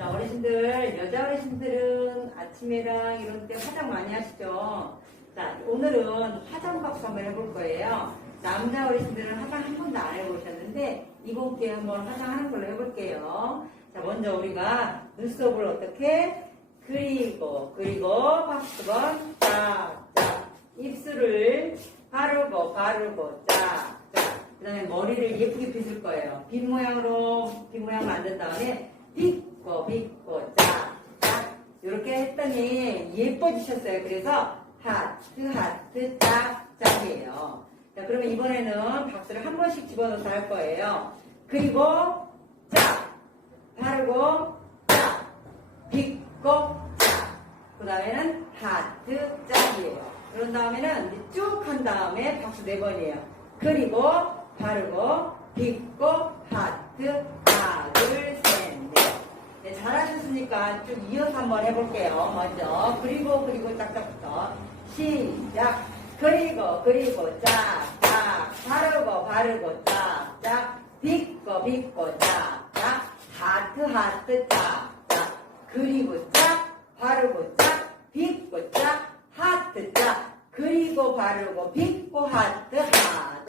자, 어르신들, 여자 어르신들은 아침에랑 이런 때 화장 많이 하시죠? 자, 오늘은 화장 박수 한번 해볼 거예요. 남자 어르신들은 화장 한 번도 안 해보셨는데, 이번 기회에 한번 화장하는 걸로 해볼게요. 자, 먼저 우리가 눈썹을 어떻게? 그리고, 그리고 박수건 짝, 짝. 입술을 바르고, 바르고, 짝, 짝. 그 다음에 머리를 예쁘게 빗을 거예요. 빗 모양으로, 빗 모양 만든 다음에, 빗 고, 빗고, 짝, 짝. 이렇게 했더니 예뻐지셨어요. 그래서 하트, 하트, 짝, 짝이에요. 자, 그러면 이번에는 박수를 한 번씩 집어넣어서 할 거예요. 그리고, 짝. 바르고, 짝. 빗고, 짝. 그 다음에는 하트, 짝이에요. 그런 다음에는 쭉 한 다음에 박수 네 번이에요. 그리고, 바르고, 빗고, 하트, 잘하셨으니까 쭉 이어서 한번 해볼게요. 먼저, 그리고, 그리고 짝짝부터. 시작. 그리고, 그리고, 짝, 짝. 바르고, 바르고, 짝, 짝. 빗고, 빗고, 짝, 짝. 하트, 하트, 짝, 짝. 그리고 짝, 바르고 짝, 빗고 짝, 하트 짝. 그리고 바르고 빗고 하트. 끝이에요.